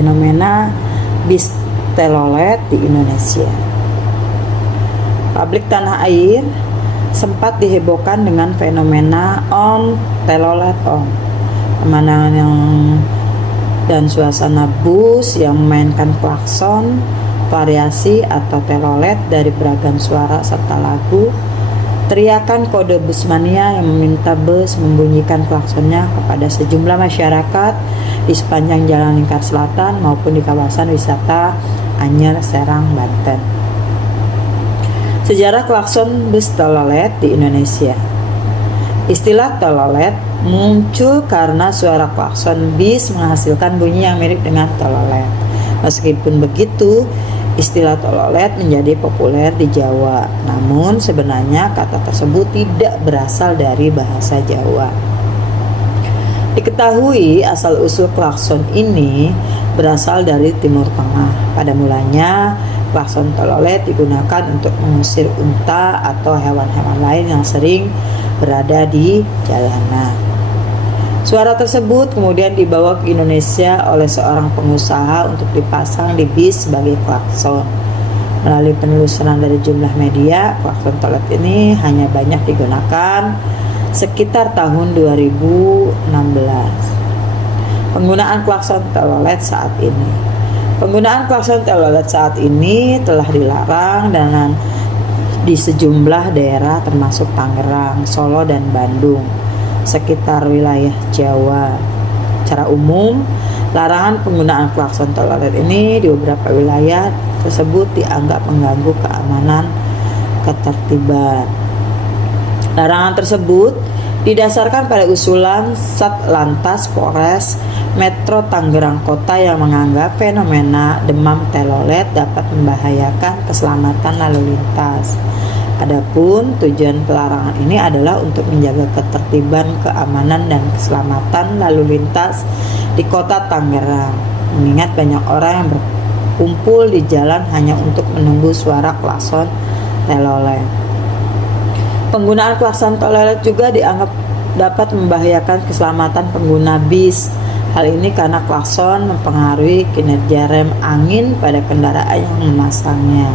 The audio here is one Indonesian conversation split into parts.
fenomena bis telolet di Indonesia. Publik tanah air sempat dihebohkan dengan fenomena on telolet on, pemandangan yang dan suasana bus yang memainkan klakson, variasi atau telolet dari beragam suara serta lagu, teriakan kode bus mania yang meminta bus membunyikan klaksonnya kepada sejumlah masyarakat di sepanjang Jalan Lingkar Selatan maupun di kawasan wisata Anyer, Serang, Banten. Sejarah klakson bus telolet di Indonesia. Istilah telolet muncul karena suara klakson bis menghasilkan bunyi yang mirip dengan telolet. Meskipun begitu, istilah telolet menjadi populer di Jawa. Namun sebenarnya kata tersebut tidak berasal dari bahasa Jawa. Diketahui asal-usul klakson ini berasal dari Timur Tengah. Pada mulanya, klakson telolet digunakan untuk mengusir unta atau hewan-hewan lain yang sering berada di jalanan. Suara tersebut kemudian dibawa ke Indonesia oleh seorang pengusaha untuk dipasang di bis sebagai klakson. Melalui penelusuran dari jumlah media, klakson telolet ini hanya banyak digunakan sekitar tahun 2016. Penggunaan klakson telolet saat ini. Penggunaan klakson telolet saat ini telah dilarang dengan di sejumlah daerah termasuk Tangerang, Solo, dan Bandung, sekitar wilayah Jawa. Secara umum, larangan penggunaan klakson telolet ini di beberapa wilayah tersebut dianggap mengganggu keamanan ketertiban. Larangan tersebut didasarkan pada usulan Satlantas Polres Metro Tangerang Kota yang menganggap fenomena demam telolet dapat membahayakan keselamatan lalu lintas. Adapun tujuan pelarangan ini adalah untuk menjaga ketertiban, keamanan, dan keselamatan lalu lintas di kota Tangerang. Mengingat banyak orang yang berkumpul di jalan hanya untuk menunggu suara klakson telolet. Penggunaan klakson telolet juga dianggap dapat membahayakan keselamatan pengguna bis. Hal ini karena klakson mempengaruhi kinerja rem angin pada kendaraan yang memasangnya.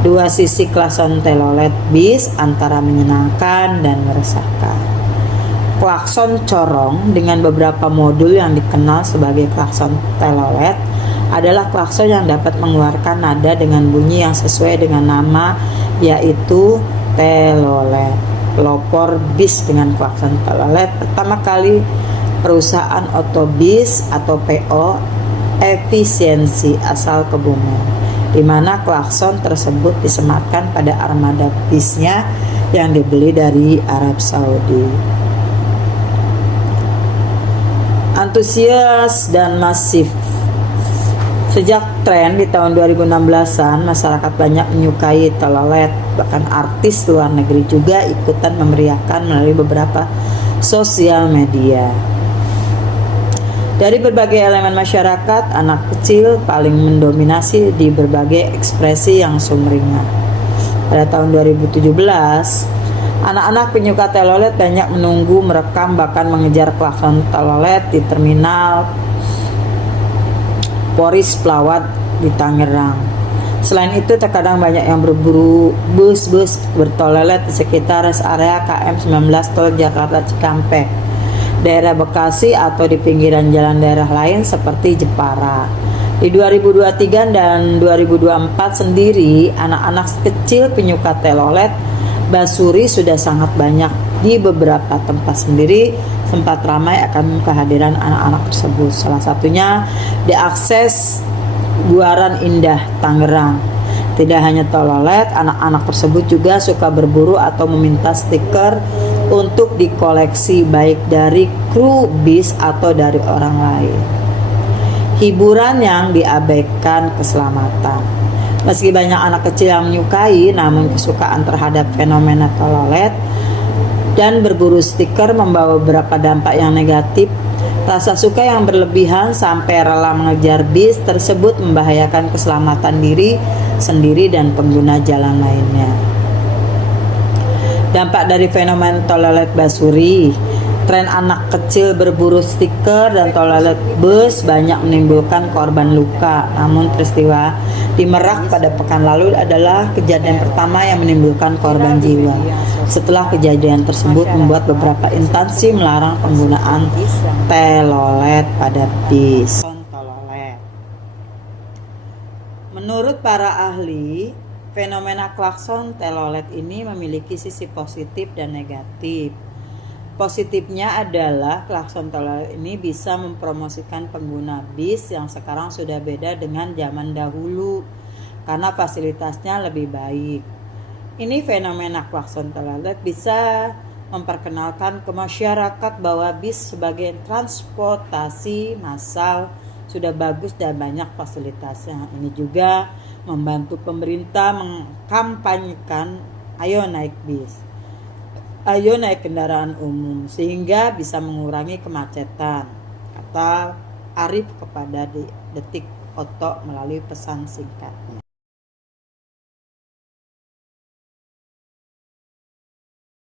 Dua sisi klakson telolet bis antara menyenangkan dan meresahkan. Klakson corong dengan beberapa modul yang dikenal sebagai klakson telolet adalah klakson yang dapat mengeluarkan nada dengan bunyi yang sesuai dengan nama, yaitu telolet. Pelopor bis dengan klakson telolet pertama kali perusahaan otobis atau PO Efisiensi asal Kebumen, di mana klakson tersebut disematkan pada armada bisnya yang dibeli dari Arab Saudi. Antusias dan masif. Sejak tren di tahun 2016-an, masyarakat banyak menyukai telolet. Bahkan artis luar negeri juga ikutan memeriahkan melalui beberapa sosial media. Dari berbagai elemen masyarakat, anak kecil paling mendominasi di berbagai ekspresi yang sumringah. Pada tahun 2017, anak-anak penyuka telolet banyak menunggu, merekam, bahkan mengejar klakson telolet di terminal Poris Pelawat di Tangerang. Selain itu, terkadang banyak yang berburu bus-bus bertelolet di sekitar rest area KM 19 Tol Jakarta Cikampek, daerah Bekasi, atau di pinggiran jalan daerah lain seperti Jepara. Di 2023 dan 2024 sendiri, anak-anak kecil penyuka telolet basuri sudah sangat banyak. Di beberapa tempat sendiri sempat ramai akan kehadiran anak-anak tersebut. Salah satunya di akses Buaran Indah, Tangerang. Tidak hanya telolet, anak-anak tersebut juga suka berburu atau meminta stiker untuk dikoleksi baik dari kru bis atau dari orang lain. Hiburan yang diabaikan keselamatan. Meski banyak anak kecil yang menyukai, namun kesukaan terhadap fenomena telolet dan berburu stiker membawa beberapa dampak yang negatif. Rasa suka yang berlebihan sampai rela mengejar bis tersebut membahayakan keselamatan diri sendiri dan pengguna jalan lainnya. Dampak dari fenomena telolet basuri. Tren anak kecil berburu stiker dan toilet bus banyak menimbulkan korban luka. Namun peristiwa di Merak pada pekan lalu adalah kejadian pertama yang menimbulkan korban jiwa. Setelah kejadian tersebut membuat beberapa instansi melarang penggunaan telolet pada bis. Menurut para ahli, fenomena klakson telolet ini memiliki sisi positif dan negatif. Positifnya adalah klakson telolet ini bisa mempromosikan pengguna bis yang sekarang sudah beda dengan zaman dahulu karena fasilitasnya lebih baik. Ini fenomena klakson telolet bisa memperkenalkan ke masyarakat bahwa bis sebagai transportasi massal sudah bagus dan banyak fasilitasnya. Ini juga membantu pemerintah mengkampanyekan ayo naik bis, ayo naik kendaraan umum, sehingga bisa mengurangi kemacetan, kata Arif kepada Detik Oto melalui pesan singkatnya.